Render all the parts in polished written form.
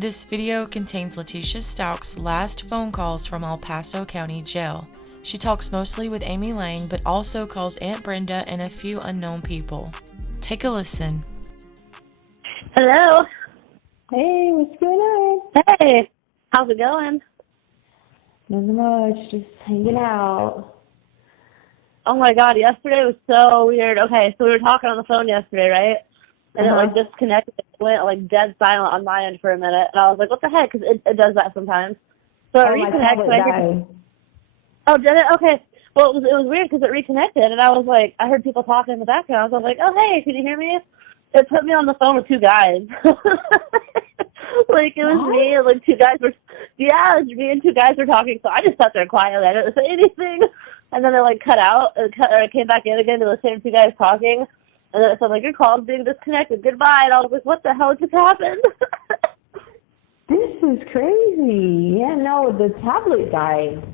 This video contains Letecia Stauch's last phone calls from El Paso County Jail. She talks mostly with Amy Lang, but also calls Aunt Brenda and a few unknown people. Take a listen. Hello. Hey, what's going on? Hey. How's it going? Nothing much, just hanging out. Oh my God, yesterday was so weird. Okay, so we were talking on the phone yesterday, right? And it disconnected. It went dead silent on my end for a minute, and I was like, "What the heck?" Because it does that sometimes. So it reconnected. Oh, did it? Okay. Well, it was weird because it reconnected, and I was like, I heard people talking in the background. So I was like, "Oh, hey, can you hear me?" It put me on the phone with two guys. It was me and two guys were. Yeah, it was me and two guys were talking. So I just sat there quietly. I didn't say anything, and then it cut out. It came back in again to the same two guys talking. And then it said, your call's being disconnected. Goodbye. And I was like, what the hell just happened? This is crazy. Yeah, no, the tablet died.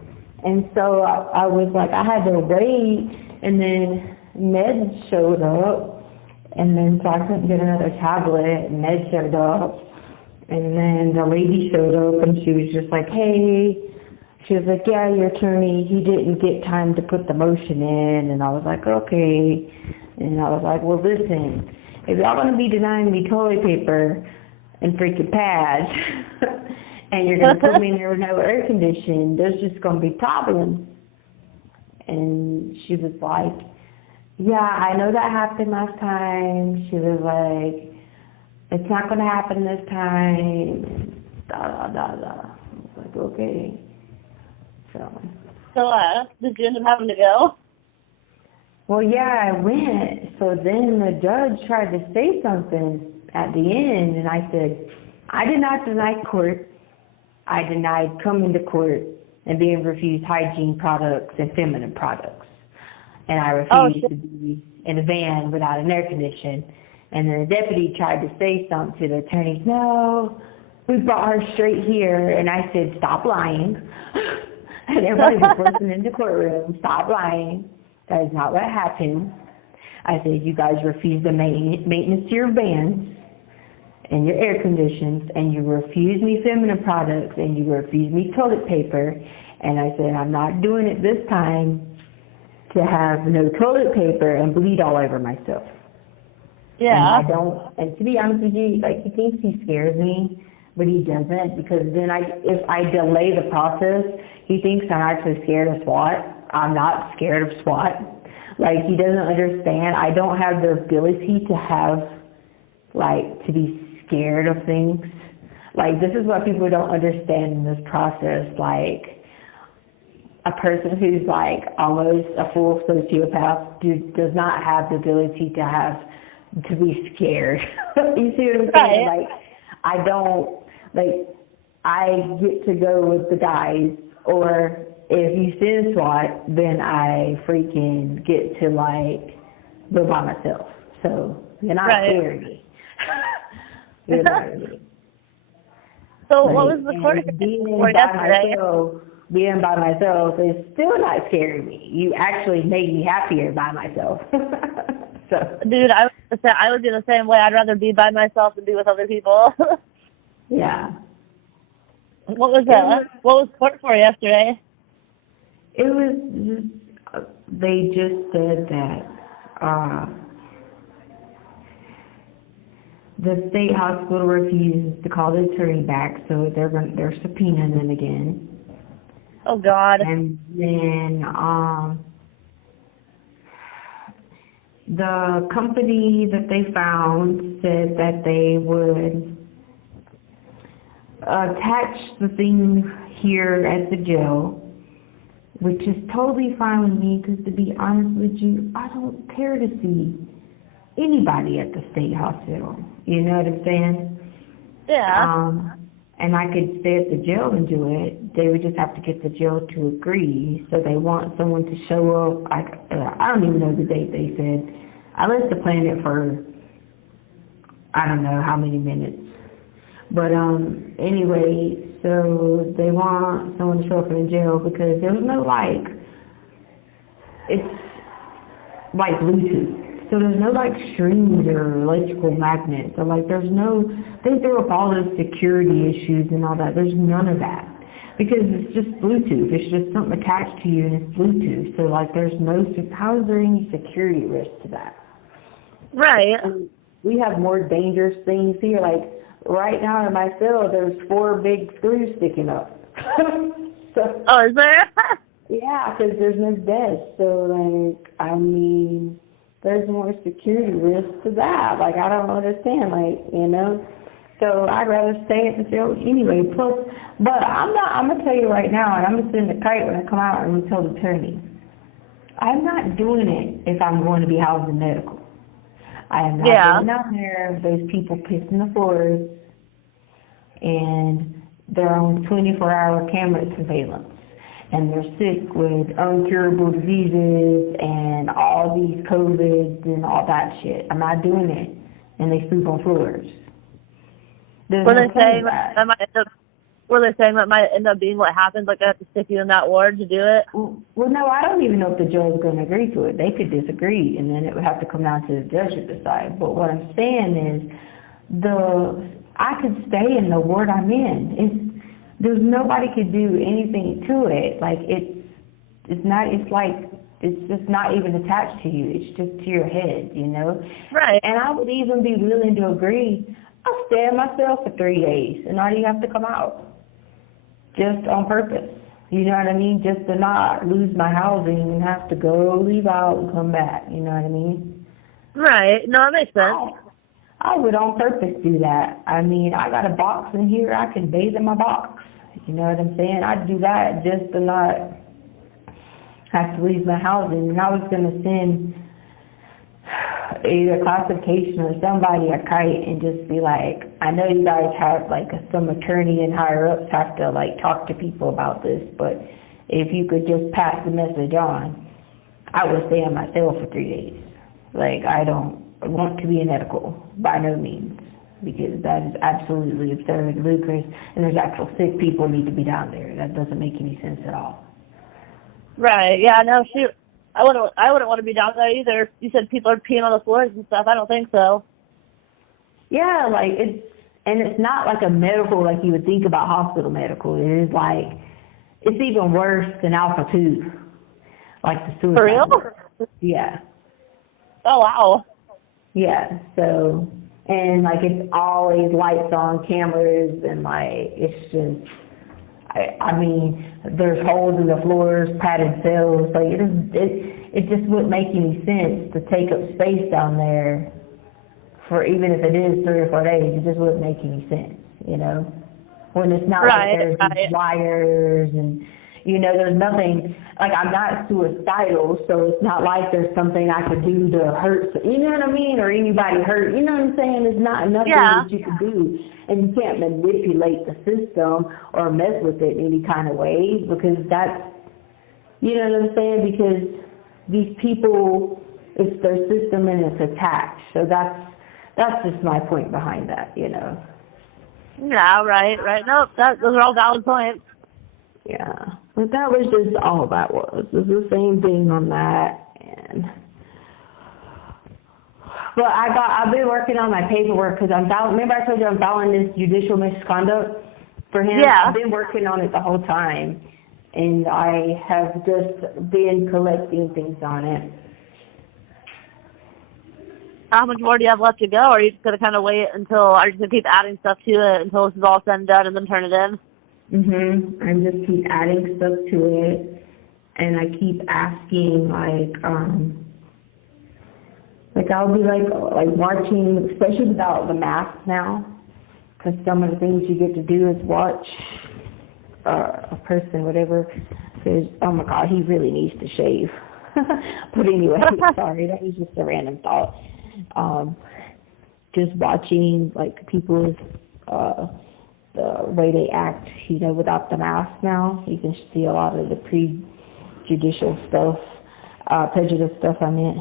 And so I was like, I had to wait. And then Med showed up. And then so I couldn't get another tablet. And Med showed up. And then the lady showed up and she was just like, hey. She was like, yeah, your attorney, he didn't get time to put the motion in. And I was like, okay. And I was like, well, listen, if y'all going to be denying me toilet paper and freaking pads, and you're going to put me in there with no air conditioning, there's just going to be problems. And she was like, yeah, I know that happened last time. She was like, it's not going to happen this time. Da, da, da, da. I was like, okay. So, did you end up having to go? Well, yeah, I went. So then the judge tried to say something at the end, and I said, I did not deny court. I denied coming to court and being refused hygiene products and feminine products. And I refused to be in a van without an air condition. And then the deputy tried to say something to the attorney. No, we brought her straight here. And I said, stop lying. And everybody was listening in the courtroom, stop lying. That is not what happened. I said, you guys refused the maintenance to your vans and your air conditions, and you refused me feminine products, and you refused me toilet paper. And I said, I'm not doing it this time to have no toilet paper and bleed all over myself. Yeah. And to be honest with you, he thinks he scares me, but he doesn't, because then if I delay the process, he thinks I'm actually scared of SWAT. I'm not scared of SWAT. He doesn't understand. I don't have the ability to have, to be scared of things. This is what people don't understand in this process. A person who's, almost a full sociopath does not have the ability to be scared. You see what I'm saying? Right. I don't, I get to go with the guys, or if you send SWAT, then I freaking get to go by myself. So you're not scaring me. You're not me. So what was the court being by myself is still not scaring me. You actually make me happier by myself. So, dude, I would do the same way. I'd rather be by myself than be with other people. Yeah. What was that? What was court for yesterday? It was they just said that the state hospital refused to call the attorney back, so they're subpoenaing them again. Oh God. And then the company that they found said that they would attach the thing here at the jail, which is totally fine with me, because to be honest with you, I don't care to see anybody at the state hospital. You know what I'm saying? Yeah. And I could stay at the jail and do it. They would just have to get the jail to agree. So they want someone to show up. I don't even know the date they said. I let the plan it for I don't know how many minutes. But anyway, so they want someone to show up in the jail because there's no it's like Bluetooth. So there's no like strings or electrical magnets. So like there's no, they threw up all those security issues and all that. There's none of that. Because it's just Bluetooth. It's just something attached to you and it's Bluetooth. So like there's no, how is there any security risk to that? Right. And we have more dangerous things here. Like right now in my cell, there's 4 big screws sticking up. So, Oh, is there? yeah, because there's no desk. So like, I mean, there's more security risk to that. Like I don't understand. Like, you know. So I'd rather stay at the jail anyway. Plus, but I'm going to tell you right now, and I'm going to send a kite when I come out and tell the attorney, I'm not doing it if I'm going to be housed in medical. I am not going out there, those people pissing the floors, and they're on 24-hour camera surveillance, and they're sick with incurable diseases and all these COVIDs and all that shit. I'm not doing it, and they sleep on floors. Were they saying that might end up being what happens? Like they have to stick you in that ward to do it? Well, no, I don't even know if the judge is going to agree to it. They could disagree, and then it would have to come down to the judge to decide. But what I'm saying is, I could stay in the ward I'm in. There's nobody could do anything to it. Like it's just not even attached to you. It's just to your head, you know. Right. And I would even be willing to agree. I'll stay in my cell for 3 days, and not even have to come out, just on purpose. You know what I mean? Just to not lose my housing and have to go, leave out, and come back. You know what I mean? Right. No, that makes sense. I would on purpose do that. I mean, I got a box in here. I can bathe in my box. You know what I'm saying? I'd do that just to not have to leave my housing. And I was going to send either classification or somebody a kite and just be like, I know you guys have like some attorney and higher ups have to like talk to people about this, but if you could just pass the message on, I would stay in my cell for 3 days. Like I don't want to be a medical by no means, because that is absolutely absurd, ludicrous, and there's actual sick people need to be down there. That doesn't make any sense at all. Right. Yeah. No. Shoot. I wouldn't want to be down there either. You said people are peeing on the floors and stuff. I don't think so. Yeah, like it's not like a medical like you would think about hospital medical. It is like, it's even worse than Alpha 2, like the suicide. For real? Ward. Yeah. Oh wow. Yeah. So, and like it's always lights on, cameras, and like it's just. I mean, there's holes in the floors, padded cells. Like it just wouldn't make any sense to take up space down there for, even if it is 3 or 4 days. It just wouldn't make any sense, you know. When it's not like there's these wires and, you know, there's nothing. Like I'm not suicidal, so it's not like there's something I could do to hurt. You know what I mean? Or anybody hurt. You know what I'm saying? There's not nothing that you can do. And you can't manipulate the system or mess with it in any kind of way, because that's, you know what I'm saying? Because these people, it's their system and it's attached. So that's just my point behind that, you know. Yeah, right. Nope, those are all valid points. Yeah, but that was just all that was. It was the same thing on that, and. But I've been working on my paperwork because remember I told you I'm filing this judicial misconduct for him? Yeah. I've been working on it the whole time, and I have just been collecting things on it. How much more do you have left to go? Or are you just going to kind of wait until, are you just going to keep adding stuff to it until this is all said and done and then turn it in? I'm just keep adding stuff to it, and I keep asking, like I'll be like watching, especially without the mask now, because some of the things you get to do is watch a person, whatever, says, oh my God, he really needs to shave. But anyway, sorry, that was just a random thought. Just watching like people's the way they act, you know, without the mask now. You can see a lot of the prejudicial stuff, prejudice stuff I meant.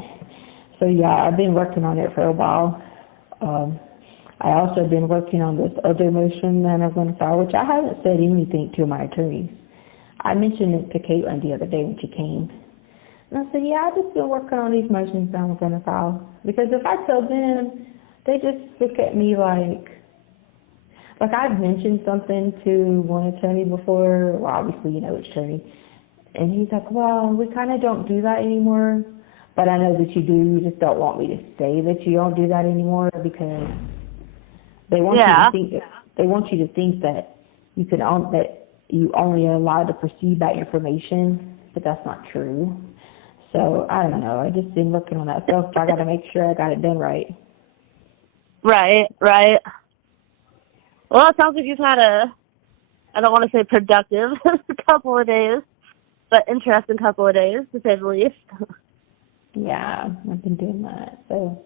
So yeah, I've been working on it for a while. I also been working on this other motion that I'm going to file, which I haven't said anything to my attorneys. I mentioned it to Caitlin the other day when she came. And I said, yeah, I've just been working on these motions that I'm going to file. Because if I tell them, they just look at me like I've mentioned something to one attorney before, well, obviously, you know, attorney. And he's like, well, we kind of don't do that anymore. But I know that you do. You just don't want me to say that you don't do that anymore because they want you to think that you only are allowed to perceive that information, but that's not true. So I don't know. I just been looking on that stuff. So I got to make sure I got it done right. Right. Well, it sounds like you've had I don't want to say productive couple of days, but interesting couple of days, to say the least. Yeah, I've been doing that. So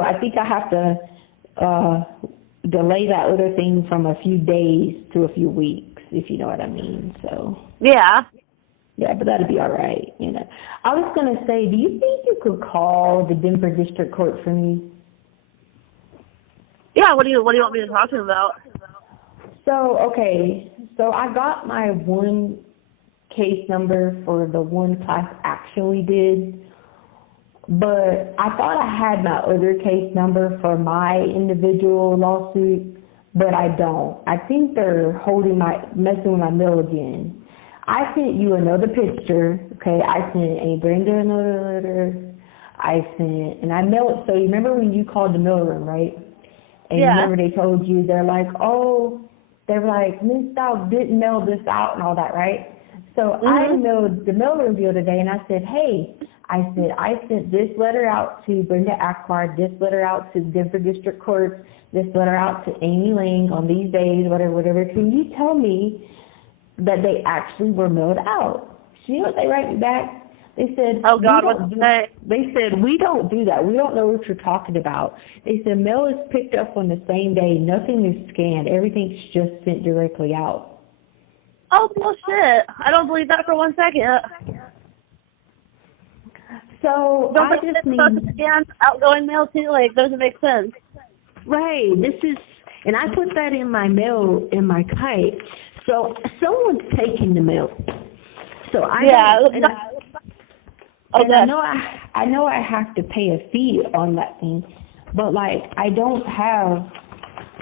I think I have to delay that other thing from a few days to a few weeks, if you know what I mean. So Yeah. Yeah, but that'd be all right, you know. I was going to say, do you think you could call the Denver District Court for me? Yeah, what do you want me to talk to him about? So, okay, so I got my one case number for the one class action we did, but I thought I had my other case number for my individual lawsuit, but I don't. I think they're messing with my mail again. I sent you another picture, okay? I sent Aunt Brenda another letter. And I mailed, so you remember when you called the mailroom, right? And yeah. Remember they told you, Ms. Stauch didn't mail this out and all that, right? So I mailed the mailroom the other day and I said, hey, I sent this letter out to Brenda Akbar, this letter out to Denver District Court, this letter out to Amy Lang on these days, whatever. Can you tell me that they actually were mailed out? So you know what they write me back? They said, oh God, what's that? They said, we don't do that. We don't know what you're talking about. They said, mail is picked up on the same day. Nothing is scanned. Everything's just sent directly out. Oh, bullshit. I don't believe that for 1 second. So don't I just need to scan outgoing mail too? Like, doesn't make sense. Right. And I put that in my mail, in my kite. So someone's taking the mail. So I know I have to pay a fee on that thing, but like I don't have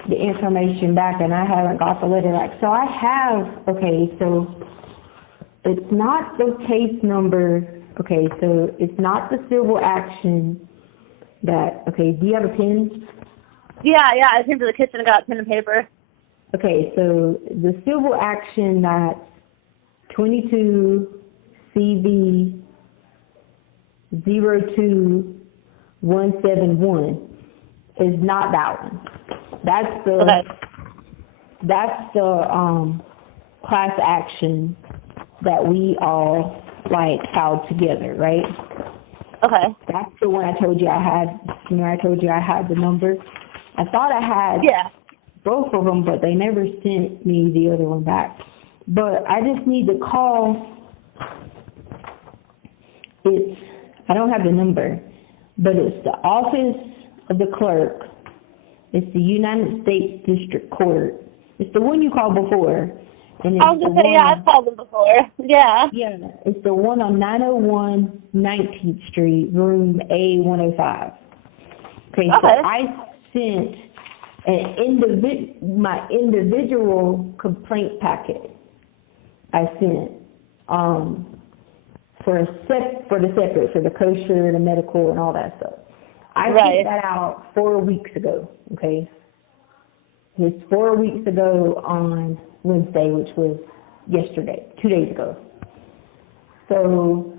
the information back and I haven't got the letter back. So so it's not the case number. Okay, so it's not the civil action do you have a pen? Yeah, I came to the kitchen and got pen and paper. Okay, so the civil action that's 22 CV 02171 is not that one. That's the class action that we all filed together, right? Okay. That's the one I told you I had. I told you I had the number. I thought I had both of them, but they never sent me the other one back. But I just need to call. I don't have the number, but it's the office of the clerk. It's the United States District Court. It's the one you called before. And I was going to say, I've called them before. Yeah. Yeah, it's the one on 901 19th Street, room A105. Okay, so I sent my individual complaint packet. I sent for the kosher, the medical, and all that stuff. I sent that out 4 weeks ago. Okay, it's 4 weeks ago on Wednesday, which was yesterday, 2 days ago. So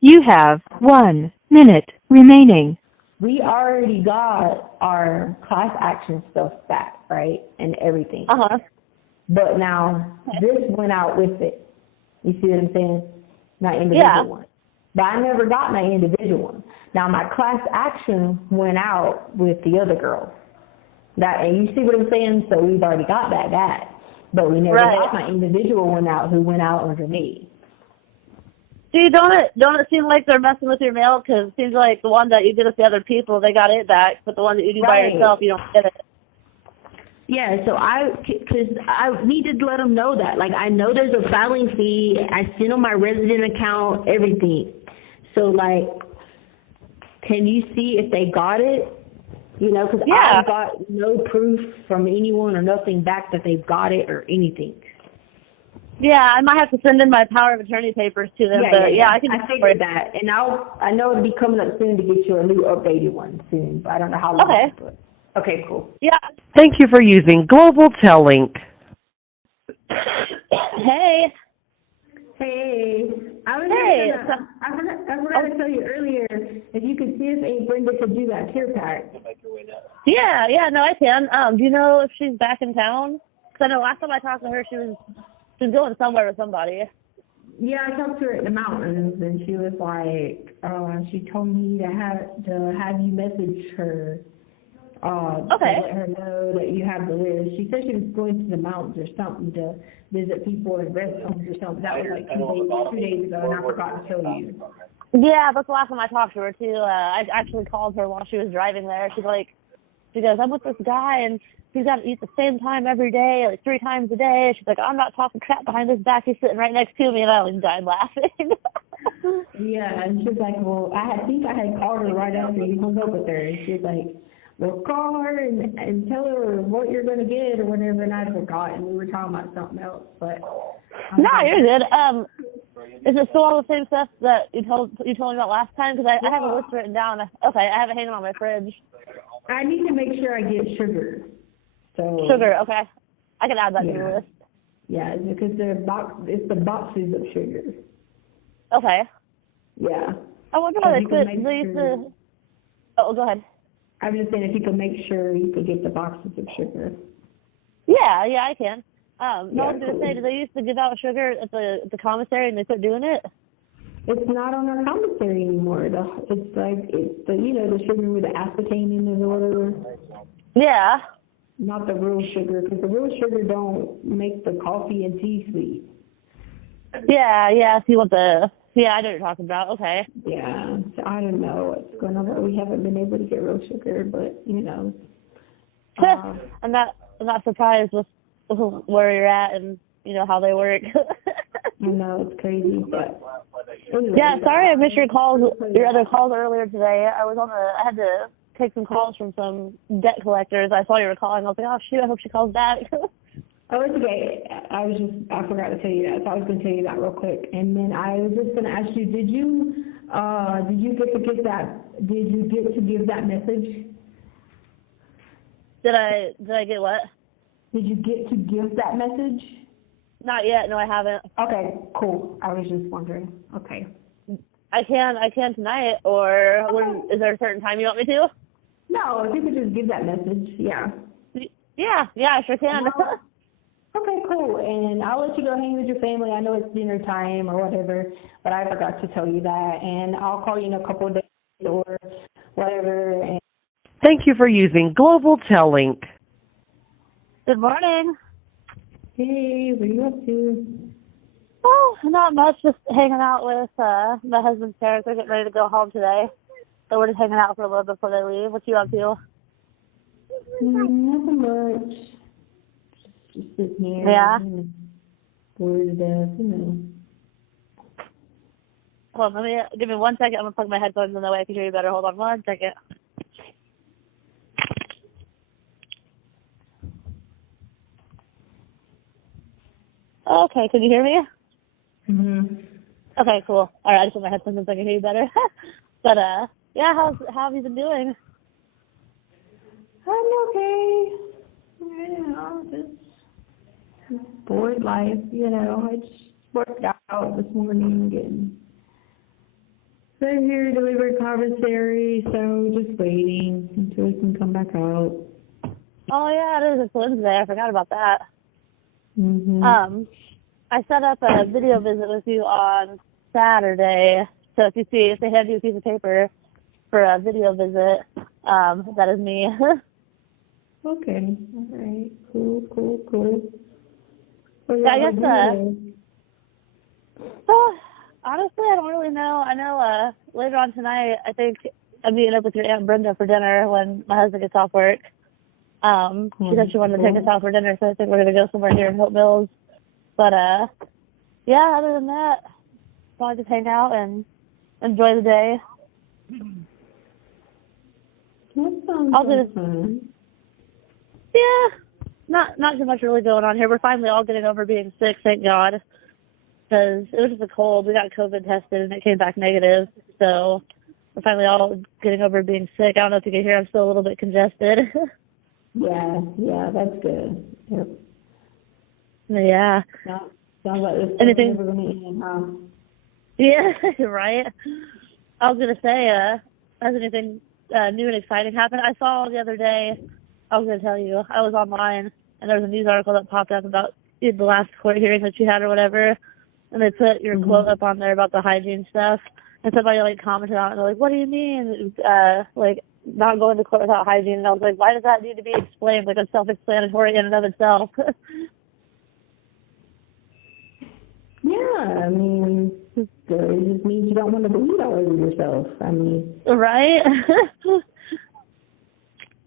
you have 1 minute remaining. We already got our class action stuff back, right, and everything. But now this went out with it. You see what I'm saying? My individual one. But I never got my individual one. Now my class action went out with the other girl. And you see what I'm saying? So we've already got that back. But we never got my individual one out who went out under me. See, don't it seem like they're messing with your mail? Because it seems like the one that you did with the other people, they got it back. But the one that you do by yourself, you don't get it. Yeah, so because I need to let them know that. Like, I know there's a filing fee. I sent them my resident account, everything. So, like, can you see if they got it? You know, because Yeah. I've got no proof from anyone or nothing back that they've got it or anything. Yeah, I might have to send in my power of attorney papers to them, but I can. I figured that, and I know it'll be coming up soon to get you a new updated one soon, but I don't know how long. Okay. But, okay, cool. Yeah. Thank you for using Global Tellink. Hey. Hey, I forgot to tell you earlier if you could see if Aunt Brenda could do that care pack. Yeah, no, I can. Do you know if she's back in town? Because I know last time I talked to her, she was going somewhere with somebody. Yeah, I talked to her at the mountains, and she was like, she told me to have you message her. Okay. To let her know that you have the list. She said she was going to the mountains or something to visit people in rest homes or something. That was like 2 days ago, and I forgot to tell you. Yeah, that's the last time I talked to her too. I actually called her while she was driving there. She goes, I'm with this guy, and he's got to eat the same time every day, like 3 times a day. She's like, I'm not talking crap behind his back. He's sitting right next to me, and I like died laughing. Yeah, and she's like, well, I think I had called her right after you hung up with her, and she's like, well, call her and tell her what you're going to get or whatever, and I forgot, and we were talking about something else, but... No, you're good. Is it still all the same stuff that you told me about last time? Because I have a list written down. Okay, I have it hanging on my fridge. I need to make sure I get sugar. So Sugar, okay. I can add that to the list. Yeah, because it's the boxes of sugar. Okay. Yeah. I wonder why they used to... Oh, go ahead. I was just saying if you could make sure you could get the boxes of sugar. Yeah, I can. I was going to say, do they used to give out sugar at the commissary and they quit doing it? It's not on our commissary anymore. It's the sugar with the aspartame in it or whatever. Yeah. Not the real sugar, because the real sugar don't make the coffee and tea sweet. Yeah, see what yeah, I know what you're talking about, okay. Yeah, so I don't know what's going on. We haven't been able to get real sugar, but, you know. I'm not surprised with where you're at and, you know, how they work. I know, it's crazy, but... Anyway, yeah, sorry I missed your other calls earlier today. I had to take some calls from some debt collectors. I saw you were calling. I was like, oh, shoot, I hope she calls back. Oh, it's okay. I forgot to tell you that, so I was going to tell you that real quick. And then I was just going to ask you, did you get to give that message? Did I get what? Did you get to give that message? Not yet. No, I haven't. Okay, cool. I was just wondering. Okay. I can tonight, or is there a certain time you want me to? No, if you could just give that message, yeah. Yeah, I sure can. Okay, cool. And I'll let you go hang with your family. I know it's dinner time or whatever, but I forgot to tell you that. And I'll call you in a couple of days or whatever. And Thank you for using Global Tellink. Good morning. hey, what are you up to? Oh, not much. Just hanging out with my husband's parents. They're getting ready to go home today, so we're just hanging out for a little bit before they leave. What you up to? Nothing much. Just sitting here. Yeah. Bored to death, you know. Hold on, give me 1 second. I'm gonna plug my headphones in, that way I can hear you better. Hold on 1 second. Okay, can you hear me? Mhm. Okay, cool. All right, I just put my headphones in so I can hear you better. But yeah, how have you been doing? I'm okay. You know, just bored life, you know. I just worked out this morning and they're here to deliver commissary, so just waiting until we can come back out. Oh yeah, it is. It's Wednesday. I forgot about that. Mhm. I set up a video visit with you on Saturday. So if they hand you a piece of paper for a video visit, that is me. Okay. All right. Cool. Well, Yeah, I guess. Honestly, I don't really know. I know later on tonight, I think I'm meeting up with your Aunt Brenda for dinner when my husband gets off work. She said she wanted to take us out for dinner, so I think we're going to go somewhere here in Hope Mills. But, yeah, other than that, probably just hang out and enjoy the day. That sounds like fun. Yeah, not too much really going on here. We're finally all getting over being sick, thank God, because it was just a cold. We got COVID tested, and it came back negative, so we're finally all getting over being sick. I don't know if you can hear, I'm still a little bit congested. Yeah, that's good. Yep. Yeah. Sounds like this Anything? never going to end, huh? Yeah, right. I was going to say, has anything new and exciting happened? I saw the other day, I was going to tell you, I was online, and there was a news article that popped up about the last court hearing that you had or whatever, and they put your quote up on there about the hygiene stuff, and somebody, like, commented on it, and they're like, what do you mean, like, not going to court without hygiene? And I was like, why does that need to be explained? Like, it's self-explanatory in and of itself. Yeah, I mean, it just means you don't want to bleed all over yourself. I mean, right?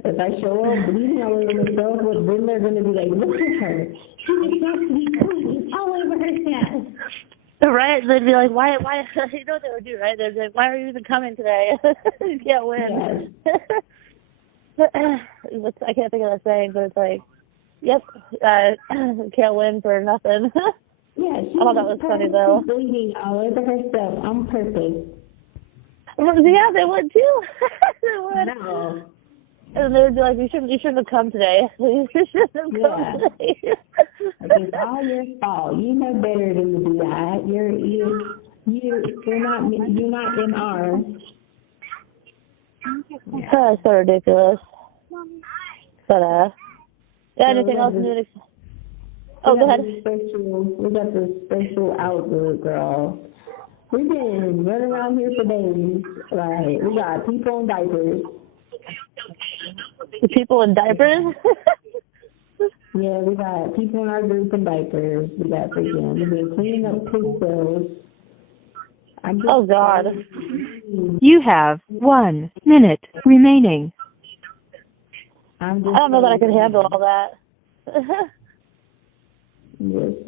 if I show up bleeding all over myself, well, then they're going to be like, look at her. She just wants to be clean all over herself. Right? They'd be like, why, you know what they would do, right? They'd be like, why are you even coming today? You can't win. Yes. I can't think of that saying, but it's like, yep, can't win for nothing. Yeah, I thought that was funny, though. Bleeding all over herself on purpose. Yeah, they would, too. They would. No. And they would be like, you shouldn't have come today. You shouldn't have come today. It's all your fault. You know better than to do that. You're not in ours. That's so ridiculous. But yeah, anything else new? Oh, go ahead. We got this special outlook, girl. We've been running around here for days. Right? We got people in diapers. The people in diapers? Yeah, we got people in our group in diapers. We've been cleaning up poop cells. Oh, God. You have 1 minute remaining. I don't know that I can handle all that. Just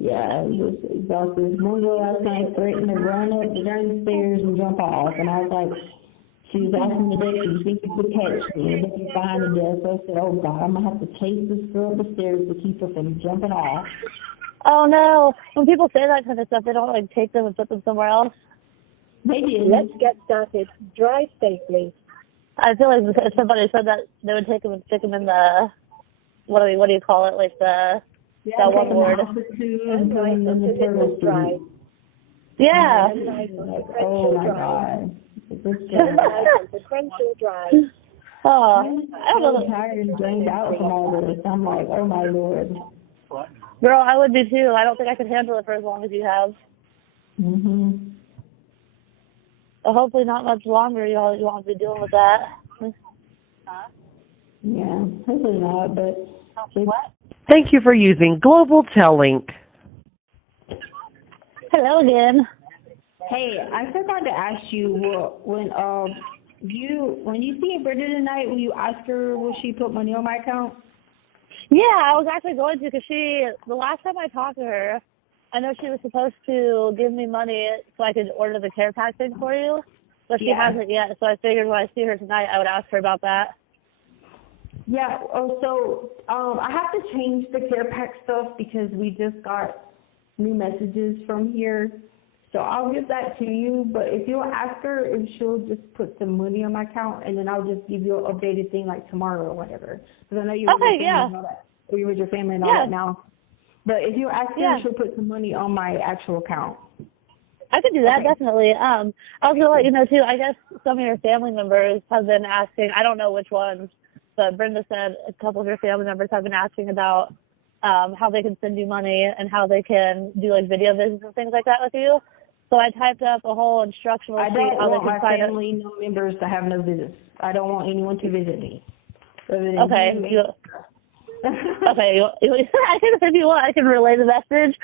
exhausted. One girl last night threatened to run up the darn stairs and jump off, and I was like, she was asking me if she think you could catch me, and then behind the desk. So I said, oh God, I'm gonna have to chase this girl up the stairs to keep her from jumping off. Oh no! When people say that kind of stuff, they don't like take them and put them somewhere else. They did. Let's get started. Drive safely. I feel like if somebody said that, they would take them and stick them in the what do you call it? Like that one word. Yeah. Oh my God. Sequential drive. Oh, I don't know. I'm tired and drained out from all this. I'm like, oh my Lord. Girl, I would be too. I don't think I could handle it for as long as you have. So hopefully not much longer. You won't be dealing with that. Yeah, hopefully not. But Thank you for using Global Tellink. Hello again. hey, I forgot to ask you when you see Aunt Brenda tonight, will you ask her will she put money on my account? Yeah, I was actually going to because the last time I talked to her, I know she was supposed to give me money so I could order the care pack thing for you, but she hasn't yet. So I figured when I see her tonight, I would ask her about that. Yeah. Oh, so I have to change the care pack stuff because we just got new messages from here. So I'll give that to you. But if you'll ask her if she'll just put some money on my account, and then I'll just give you an updated thing like tomorrow or whatever. Because I know you're with your family and all that. Or you're with your family and all that now. But if you ask her, she'll put some money on my actual account. I could do that, definitely. I was going to let you know, too, I guess some of your family members have been asking, I don't know which ones, but Brenda said a couple of your family members have been asking about how they can send you money and how they can do, like, video visits and things like that with you. So I typed up a whole instructional sheet. I don't want my family, no members to have no visits. I don't want anyone to visit me. Okay. Okay, if you want, I can relay the message.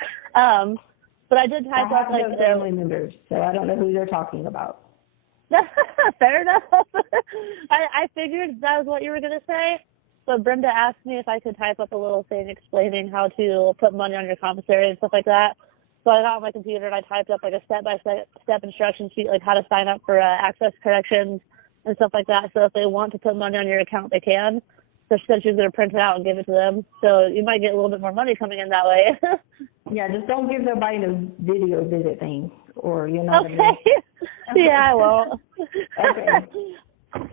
But I did type up like family members, so I don't know who they're talking about. Fair enough. I figured that was what you were gonna say, So Brenda asked me if I could type up a little thing explaining how to put money on your commissary and stuff like that. So I got on my computer and I typed up like a step-by-step instruction sheet, like how to sign up for access corrections and stuff like that. So if they want to put money on your account, they can. So she said she was going to print it out and give it to them. So you might get a little bit more money coming in that way. Yeah, just don't give nobody the video visit thing, or you know Okay. what I mean? Yeah, I won't. Okay.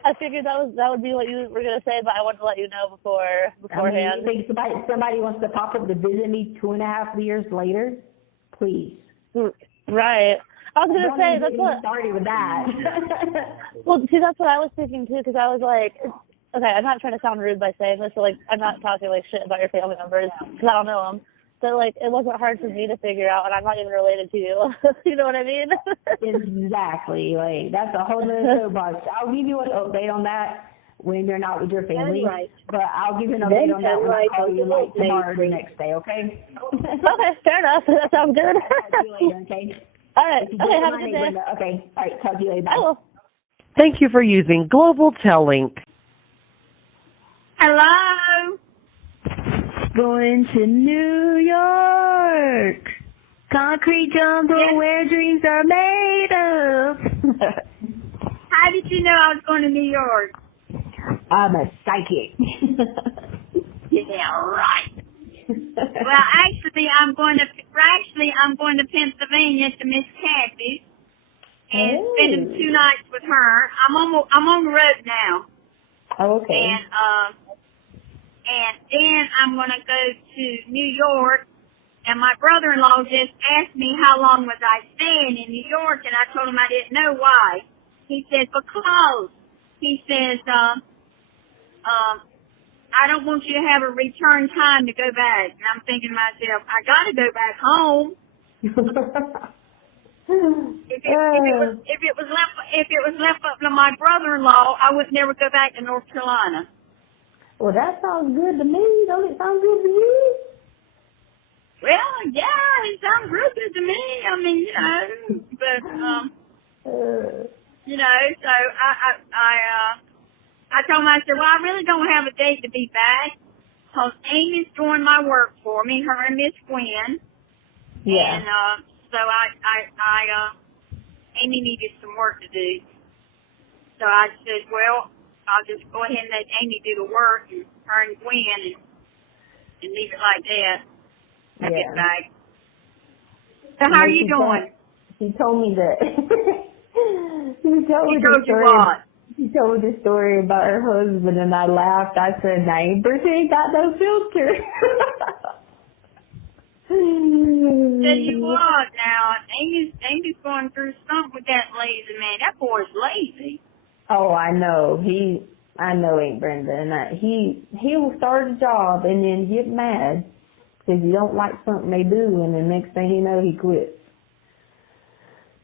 I figured that would be what you were going to say, but I wanted to let you know beforehand. I mean, you think somebody wants to pop up to visit me 2.5 years later? Please. Right. I was going to say, that's what... started with that. Well, see, that's what I was thinking, too, because I was like, okay, I'm not trying to sound rude by saying this, so, like, I'm not talking, like, shit about your family members, because I don't know them. So, like, it wasn't hard for me to figure out, and I'm not even related to you. You know what I mean? Exactly. Like, that's a whole other soapbox. I'll give you an update on that when you're not with your family. That's right. But I'll give you an update on that when I call you, like, tomorrow or the next day, okay? Okay, fair enough. That sounds good. Talk to you later, okay? All right. Okay, have a good day. Brenda. Okay. All right, talk to you later. Bye. I will. Thank you for using Global Tellink. Hello? Going to New York. Concrete jungle where dreams are made of. How did you know I was going to New York? I'm a psychic. Yeah, right. Well, actually, I'm going to Pennsylvania to Miss Kathy's and spending 2 nights with her. I'm on the road now. Oh, okay. And then I'm going to go to New York, and my brother-in-law just asked me how long was I staying in New York, and I told him I didn't know why. He said, because, he says, I don't want you to have a return time to go back. And I'm thinking to myself, I got to go back home. If it was left up to my brother-in-law, I would never go back to North Carolina. Well, that sounds good to me. Don't it sound good to you? Well, yeah, it sounds real good to me. I mean, you know, but you know, so I told him, I said, well, I really don't have a date to be back because Amy's doing my work for me, her and Miss Gwen. Yeah. And so Amy needed some work to do. So I said, well, I'll just go ahead and let Amy do the work, and her and Gwen, and leave it like that. I get back. So how are you doing? She told me that. She told me the story about her husband, and I laughed. I said, "Neighbor, she ain't got no filter." Tell you what, now Amy's going through something with that lazy man. That boy's lazy. Oh, I know. I know Aunt Brenda, and he will start a job and then get mad because you don't like something they do, and the next thing you know, he quits.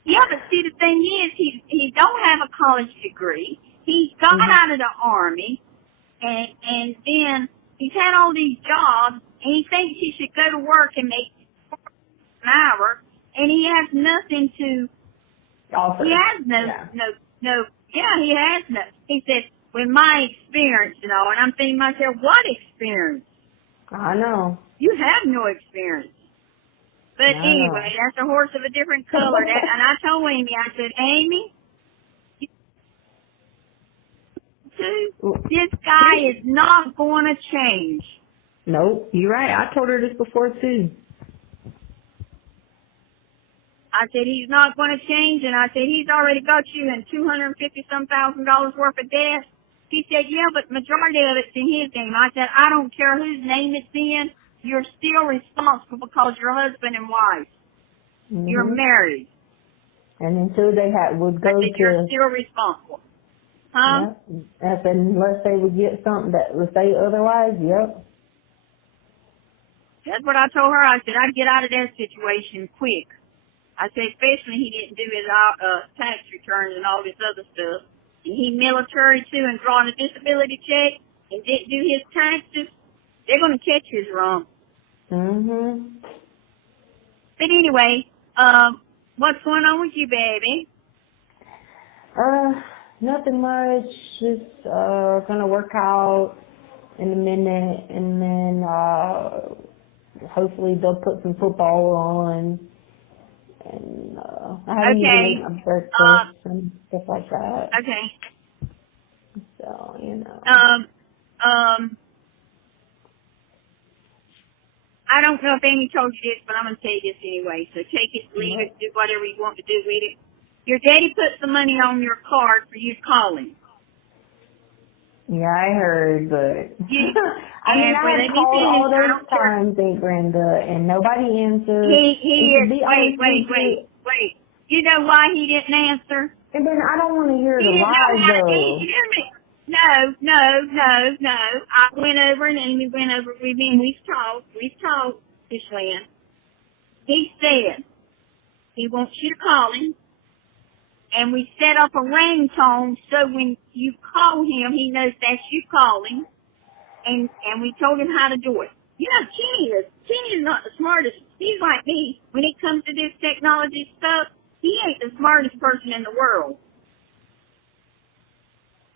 Yeah, but see, the thing is, he don't have a college degree. He got out of the Army, and then he's had all these jobs, and he thinks he should go to work and make an hour, and he has nothing to offer. He has he has no. He said, with my experience, you know, and I'm thinking to myself, what experience? I know. You have no experience. But anyway, that's a horse of a different color. And I told Amy, I said, Amy, this guy is not going to change. Nope, you're right. I told her this before, too. I said, he's not going to change. And I said, he's already got you in $250,000 worth of debt. He said, yeah, but majority of it's in his name. I said, I don't care whose name it's in. You're still responsible because you're husband and wife. Mm-hmm. You're married. And until they would go you're still responsible. Huh? Yeah. Unless they would get something that would say otherwise, yep. That's what I told her. I said, I'd get out of that situation quick. I said, especially he didn't do his tax returns and all this other stuff. And he military, too, and drawing a disability check and didn't do his taxes. They're going to catch his wrong. Mm-hmm. But anyway, what's going on with you, baby? Nothing much. Just gonna work out in a minute, and then hopefully they'll put some football on, and I haven't even eaten my breakfast and stuff like that. Okay. So, you know. I don't know if Amy told you this, but I'm going to tell you this anyway. So take it, leave it, do whatever you want to do with it. Your daddy put some money on your card for you to call him. Yeah, I heard, but I mean, I had let me called finish. all those times, Aunt Brenda, and nobody answered. Wait. You know why he didn't answer? And then I don't want to hear the He didn't know lies, how to though. hear me. No. I went over and Amy went over with me and we've talked, Miss Lynn. He said he wants you to call him, and we set up a ringtone so when you call him, he knows that's you calling, and we told him how to do it. You know, Kenny is not the smartest. He's like me. When it comes to this technology stuff, he ain't the smartest person in the world.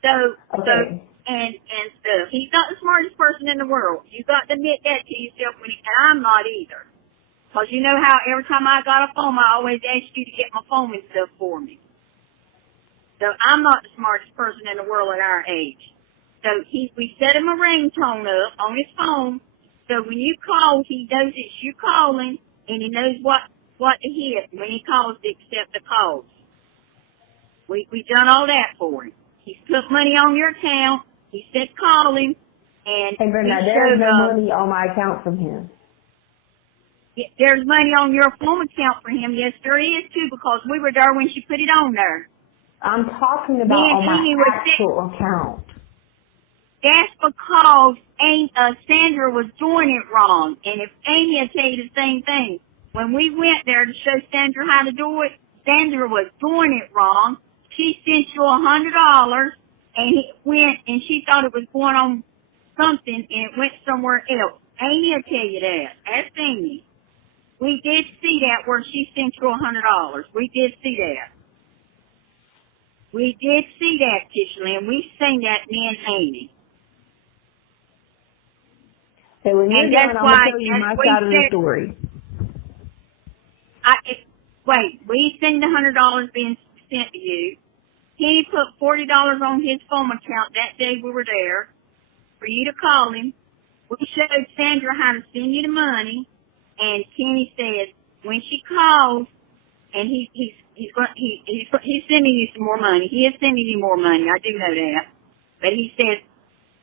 So stuff. He's not the smartest person in the world. You got to admit that to yourself, and I'm not either. Because you know how every time I got a phone, I always asked you to get my phone and stuff for me. So I'm not the smartest person in the world at our age. So we set him a ringtone up on his phone, so when you call, he knows it's you calling, and he knows what to hit when he calls to accept the calls. We done all that for him. He's put money on your account. He said call him. And hey, Brenda, there's no money on my account from him. There's money on your phone account for him. Yes, there is, too, because we were there when she put it on there. I'm talking about on my actual account. That's because Sandra was doing it wrong. And if Amy will tell you the same thing. When we went there to show Sandra how to do it, Sandra was doing it wrong. She sent you $100, and it went, and she thought it was going on something, and it went somewhere else. Amy will tell you that. Ask Amy. We did see that where she sent you $100. We did see that. We did see that, Tishley, and we seen that, me and Amy. So when you're done, I'm going to tell you my side of the story. We seen the $100 being sent to you. He put $40 on his phone account that day we were there for you to call him. We showed Sandra how to send you the money, and Kenny said when she calls, and he's sending you some more money. He is sending you more money. I do know that. But he said,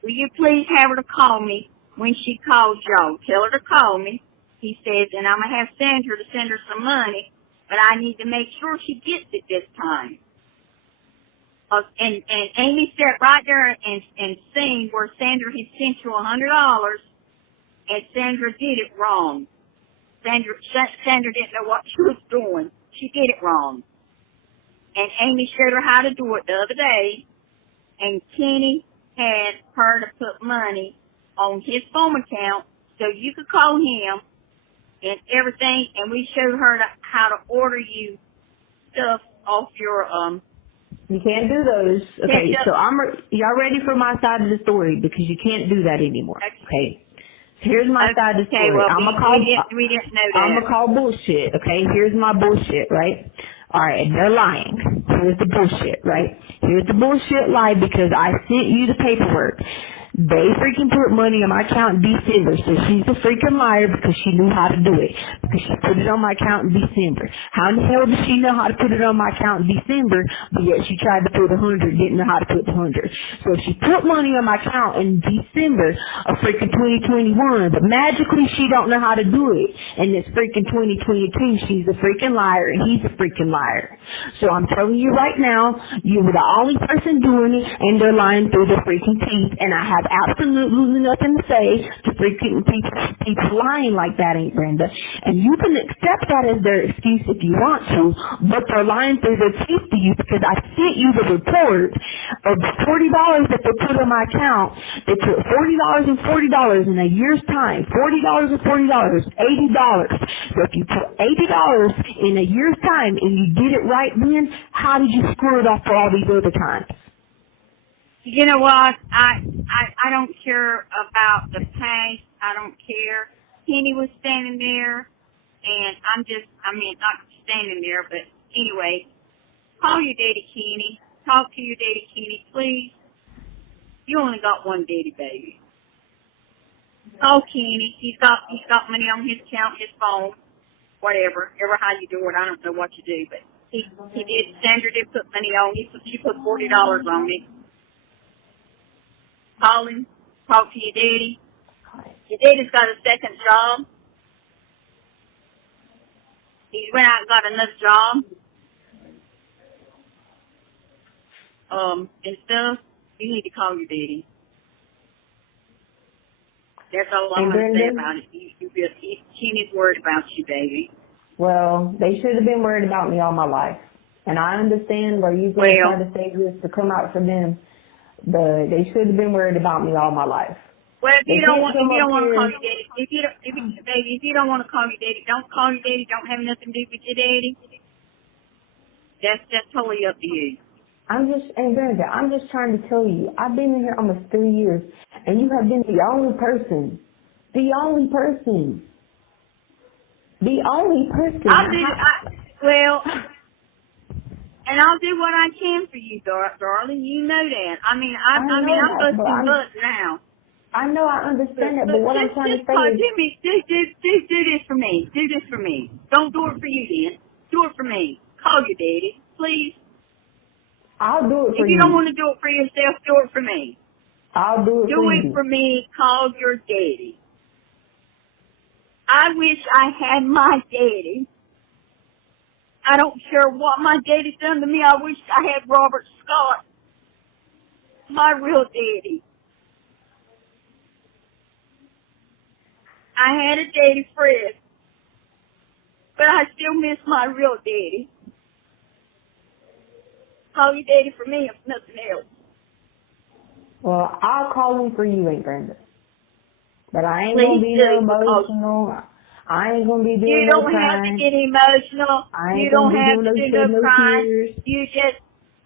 will you please have her to call me when she calls y'all? Tell her to call me. He says, and I'm going to have Sandra to send her some money, but I need to make sure she gets it this time. And Amy sat right there and seen where Sandra had sent you $100, and Sandra did it wrong. Sandra didn't know what she was doing. She did it wrong. And Amy showed her how to do it the other day, and Kenny had her to put money on his phone account so you could call him and everything, and we showed her how to order you stuff off your You can't do those. Okay, so y'all ready for my side of the story, because you can't do that anymore. Okay. Here's my side of the story. Well, I'm we didn't know that. I'm gonna call bullshit. Okay, here's my bullshit, right? All right, they're lying. Here's the bullshit, right? Here's the bullshit lie, because I sent you the paperwork. They freaking put money on my account in December, so she's a freaking liar because she knew how to do it. Because she put it on my account in December. How in the hell does she know how to put it on my account in December, but yet she tried to put 100, didn't know how to put the 100. So if she put money on my account in December of freaking 2021, but magically she don't know how to do it, and it's freaking 2022, she's a freaking liar, and he's a freaking liar. So I'm telling you right now, you were the only person doing it, and they're lying through their freaking teeth, and I have absolutely nothing to say to freaking people lying like that, Aunt Brenda. And you can accept that as their excuse if you want to, but they're lying through their teeth to you, because I sent you the report of the $40 that they put on my account. They put $40 and $40 in a year's time. $40 and $40, $80. So if you put $80 in a year's time and you did it right then, how did you screw it off for all these other times? You know what? I don't care about the past. I don't care. Kenny was standing there, and not standing there, but anyway, call your daddy, Kenny. Talk to your daddy, Kenny, please. You only got one daddy, baby. Call Kenny. He's got money on his account, his phone, whatever. Ever how you do it, I don't know what you do, but he did. Sandra did put money on. She put $40 on it. Call him. Talk to your daddy. Your daddy's got a second job. He went out and got another job. And stuff. You need to call your daddy. That's all I'm going to say about it. Kenny's worried about you, baby. Well, they should have been worried about me all my life. And I understand where you guys try to say this to come out for them, but they should have been worried about me all my life. Well, if you don't want to call your daddy, if you don't want to call your daddy, don't call your daddy. Don't have nothing to do with your daddy. That's totally up to you. Aunt Brenda, I'm just trying to tell you, I've been in here almost 3 years, and you have been the only person. And I'll do what I can for you, darling. You know that. I'm busting butts now. I know, I understand that, but what I'm trying to say is... Jimmy, do this for me. Do this for me. Don't do it for you, then. Do it for me. Call your daddy, please. I'll do it for you. If you don't want to do it for yourself, do it for me. I'll do it for you. Do it for me. Call your daddy. I wish I had my daddy. I don't care what my daddy's done to me. I wish I had Robert Scott, my real daddy. I had a daddy, Fred, but I still miss my real daddy. Call your daddy for me, if nothing else. Well, I'll call him for you, Aunt Brenda. But I ain't going to be real emotional. I ain't going to be doing no crying. You don't have to get emotional. You don't have to do no crying. Tears.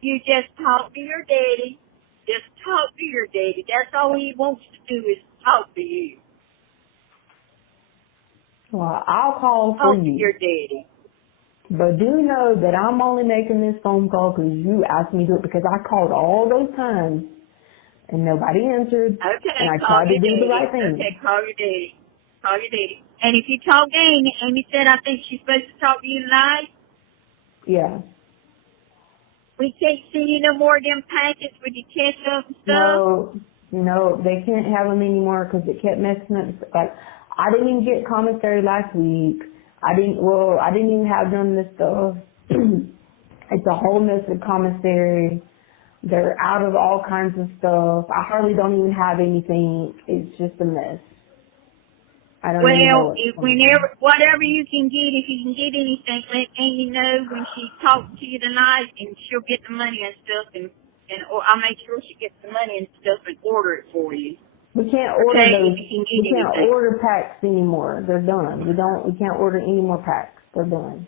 You just talk to your daddy. Just talk to your daddy. That's all he wants to do is talk to you. Well, I'll call for you. Talk to your daddy. But do know that I'm only making this phone call because you asked me to do it, because I called all those times and nobody answered. Okay, and I tried to do the right thing. Okay, call your daddy. Call your daddy. And if you talk to Amy said I think she's supposed to talk to you tonight. Yeah. We can't see you no more of them packets with your ketchup and stuff. No, they can't have them anymore because it kept messing up. Like, I didn't even get commissary last week. I didn't even have none of this stuff. It's a whole mess of commissary. They're out of all kinds of stuff. I hardly don't even have anything. It's just a mess. I don't even know whatever you can get, if you can get anything, let Amy know when she talks to you tonight, and she'll get the money and stuff, and I'll make sure she gets the money and stuff and order it for you. We can't order those. We can't order packs anymore. They're done. We can't order any more packs. They're done.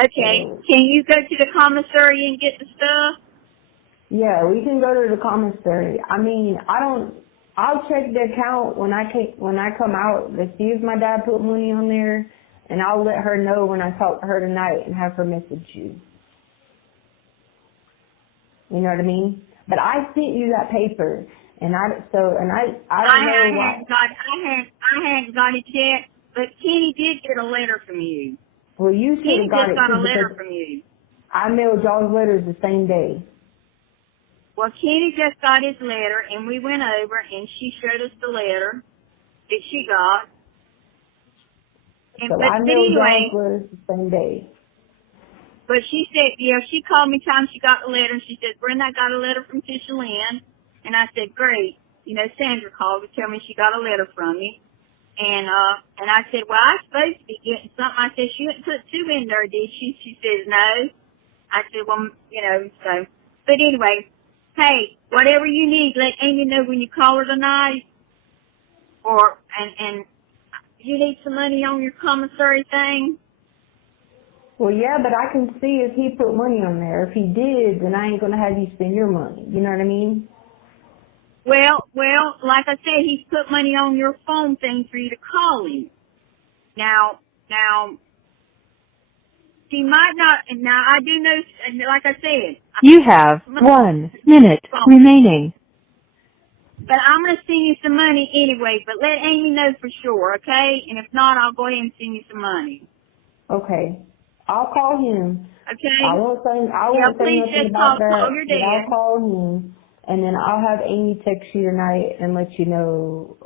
Okay. So, can you go to the commissary and get the stuff? Yeah, we can go to the commissary. I'll check the account when I come out to see if my dad put money on there, and I'll let her know when I talk to her tonight and have her message you. You know what I mean? But I sent you that paper. I hadn't got it yet, but Kenny did get a letter from you. Well, you should have got it. Kenny just got a letter from you. I mailed y'all's letters the same day. Well, Kenny just got his letter, and we went over, and she showed us the letter that she got. I mailed y'all's letters the same day. But she said, she called me time she got the letter, and she said, Brenda, I got a letter from Tisha Lynn. And I said, great. Sandra called to tell me she got a letter from you. And I said, well, I'm supposed to be getting something. I said, she didn't put two in there, did she? She says, no. I said, well, so. But anyway, hey, whatever you need, let Amy know when you call her tonight. And you need some money on your commissary thing. Well, yeah, but I can see if he put money on there. If he did, then I ain't going to have you spend your money. You know what I mean? Well, like I said, he's put money on your phone thing for you to call him. Now, he might not, now I do know, like I said. You have 1 minute remaining. But I'm going to send you some money anyway, but let Amy know for sure, okay? And if not, I'll go ahead and send you some money. Okay. I'll call him. Okay? I won't say please nothing just about call that, your but dad. I'll call him, and then I'll have Amy text you tonight and let you know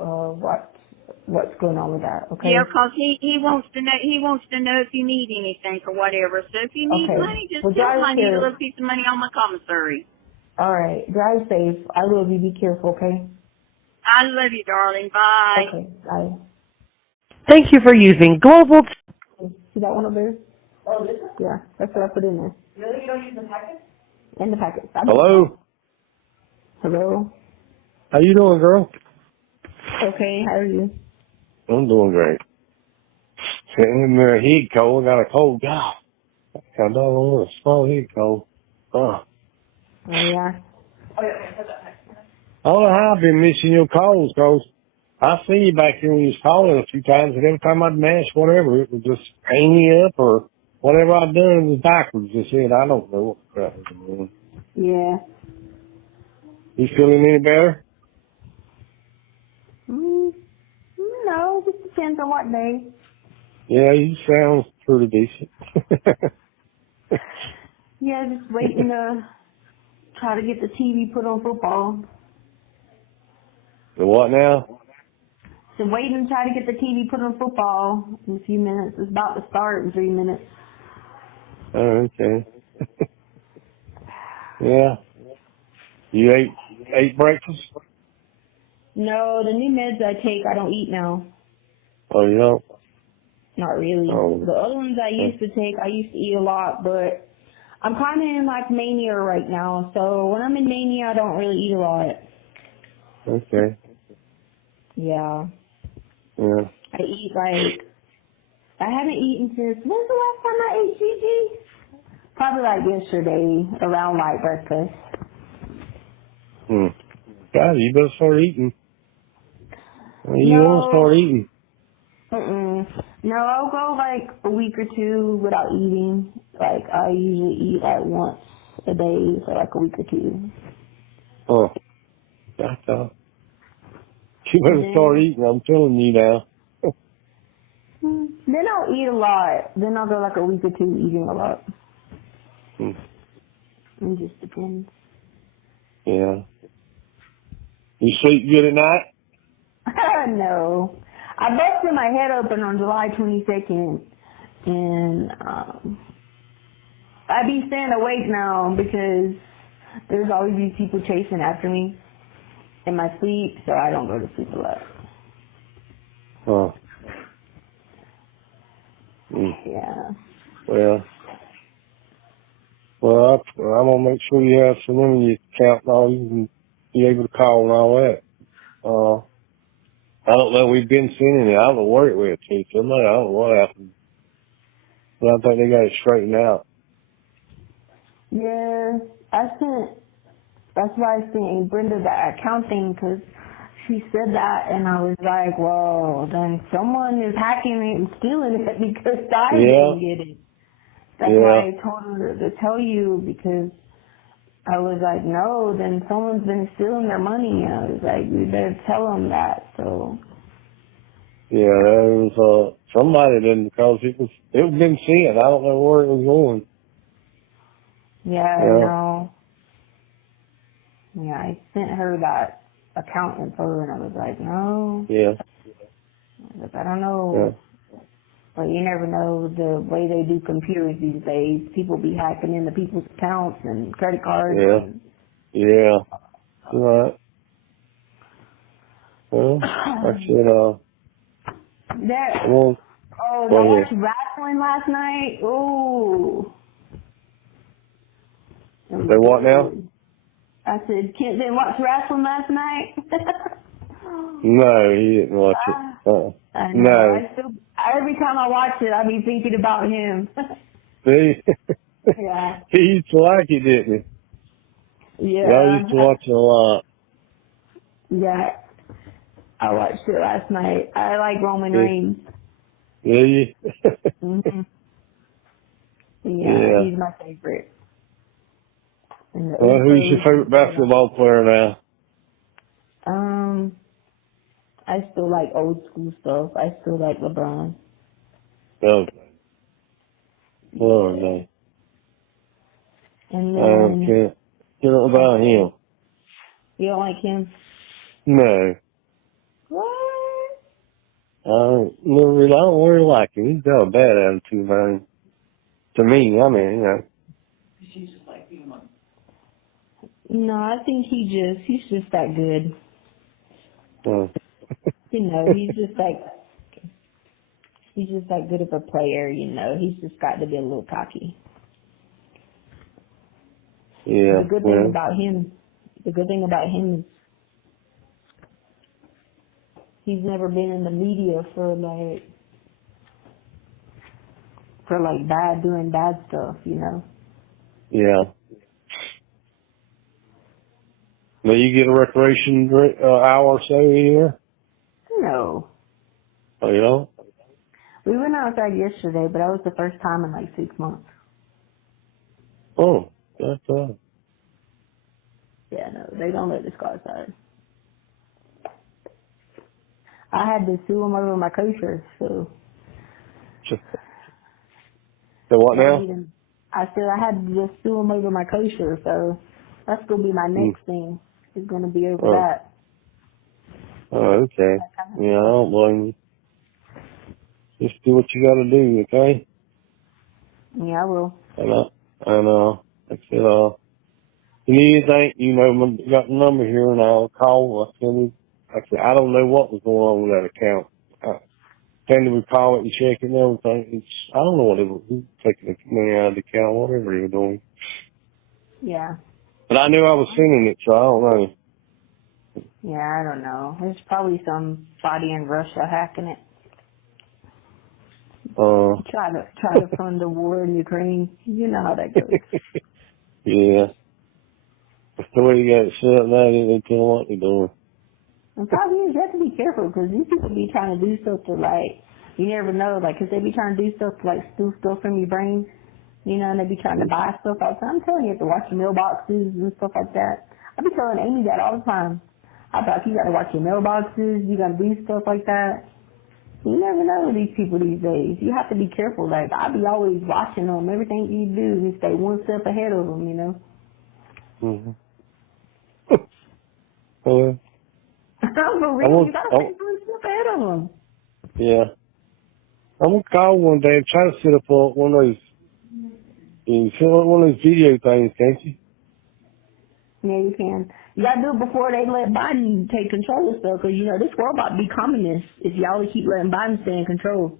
what's going on with that. Okay? Yeah, 'cause he wants to know if you need anything or whatever. So if you need money, just tell him I need a little piece of money on my commissary. All right. Drive safe. I love you. Be careful, okay? I love you, darling. Bye. Okay. Bye. Thank you for using Global. See that one over there? Oh, this one? Yeah, that's what I put in there. Really? You don't use the packet? In the packet. Hello? Hello? How you doing, girl? Okay, how are you? I'm doing great. Sitting in there, heat cold. I got a cold. God, I don't want a small heat cold. Oh, yeah. I don't know how I've been missing your calls, cause I see you back here when you was calling a few times, and every time I'd mash whatever, it would just hang me up, or whatever I'd done was backwards. Just said, I don't know what the crap was doing. Yeah. You feeling any better? No, just depends on what day. Yeah, you sound pretty decent. Yeah, just waiting to try to get the TV put on football. The what now? So waiting to try to get the TV put on football in a few minutes. It's about to start in 3 minutes. Oh, okay. Yeah. You ate breakfast? No, the new meds I take, I don't eat now. Oh, you don't? Not really. Oh. The other ones I used to take, I used to eat a lot, but I'm kind of in like mania right now. So when I'm in mania, I don't really eat a lot. Okay. Yeah. Yeah. I eat like, I haven't eaten since, when's the last time I ate, Gigi? Probably like yesterday, around like breakfast. God, you better start eating. You want to No. start eating. No, I'll go like a week or two without eating. Like I usually eat like once a day for like a week or two. Oh. That's you better start eating, I'm telling you now. Then I'll eat a lot. Then I'll go like a week or two eating a lot. It just depends. Yeah. You sleep good at night? No. I busted my head open on July 22nd, and I be staying awake now because there's always these people chasing after me in my sleep, so I don't go to sleep a lot. Oh. Yeah. Well, I'm gonna make sure you have some money in your account and all. You can be able to call and all that. I don't know. We've been sending it. I don't know where it went to. Somebody, I don't know what happened. But I think they got it straightened out. Yeah, that's why I sent Aunt Brenda that accounting, because she said that, and I was like, well, then someone is hacking it and stealing it because I didn't get it. That's why I told her to tell you, because I was like, no, then someone's been stealing their money. I was like, we better tell them that, so. Yeah, there was, somebody didn't, because it was been sent. I don't know where it was going. Yeah, I know. Yeah, I sent her that account info, and I was like, no. Yeah. I don't know. But you never know the way they do computers these days. People be hacking into people's accounts and credit cards. Yeah. Right. Well, I said, I watched wrestling last night. Ooh. They what now? I said, Kent didn't watch wrestling last night? No, he didn't watch it. I know. No. Every time I watch it, I be thinking about him. See? Yeah. He used to like it, didn't he? Yeah. I used to watch it a lot. Yeah, I watched it last night. I like Roman Reigns. Yeah, you? Mm-hmm. Yeah. He's my favorite. And the Well, who's your Usos, favorite basketball player now? I still like old school stuff. I still like LeBron. Oh, Lord, no. And I don't then, care. Get about him. you don't like him? No. What? I don't really like him. He's got a bad attitude about him. To me, I mean, you know. No, I think he's just that good. Uh, You know, he's just that good of a player, you know. He's just got to be a little cocky. yeah, The good thing about him is he's never been in the media for doing bad stuff, you know. yeah. Now you get a recreation hour or so a year? No. Oh, you know? We went outside yesterday, but that was the first time in like 6 months. Oh, that's Yeah, no, they don't let us go outside. I had to sue them over my kosher, so. So what Yeah, now? I said I had to just sue them over my kosher, so that's going to be my Mm. next thing. It's going to be over Oh. that. Oh, okay. Yeah, I don't blame you. Just do what you gotta do, okay? Yeah, I will. And like I said, if you need anything, you know, got the number here and I'll call. Like I said, I don't know what was going on with that account. Sandy would call it and check it and everything. I don't know what it was. He was taking the money out of the account, whatever he was doing. Yeah. But I knew I was sending it, so I don't know. Yeah, I don't know. There's probably somebody in Russia hacking it. Try to fund the war in Ukraine. You know how that goes. Yeah. That's the way you got it set up now, they tell them what they're doing. And probably you have to be careful because these people be trying to do stuff to you never know, because they be trying to do stuff to steal stuff from your brain, you know, and they be trying to buy stuff all the time. I'm telling you, you have to watch your mailboxes and stuff like that. I be telling Amy that all the time. I thought you got to watch your mailboxes, you got to do stuff like that. You never know with these people these days. You have to be careful. I be always watching them. Everything you do, you stay one step ahead of them, you know. Mm-hmm. Well, For real, you got to stay one step ahead of them. yeah. I'm going to call one day and try to set up one of those, you set up one of those video things, can't you? Yeah, you can. You got to do it before they let Biden take control of stuff, because, you know, this world about to be communist if y'all keep letting Biden stay in control.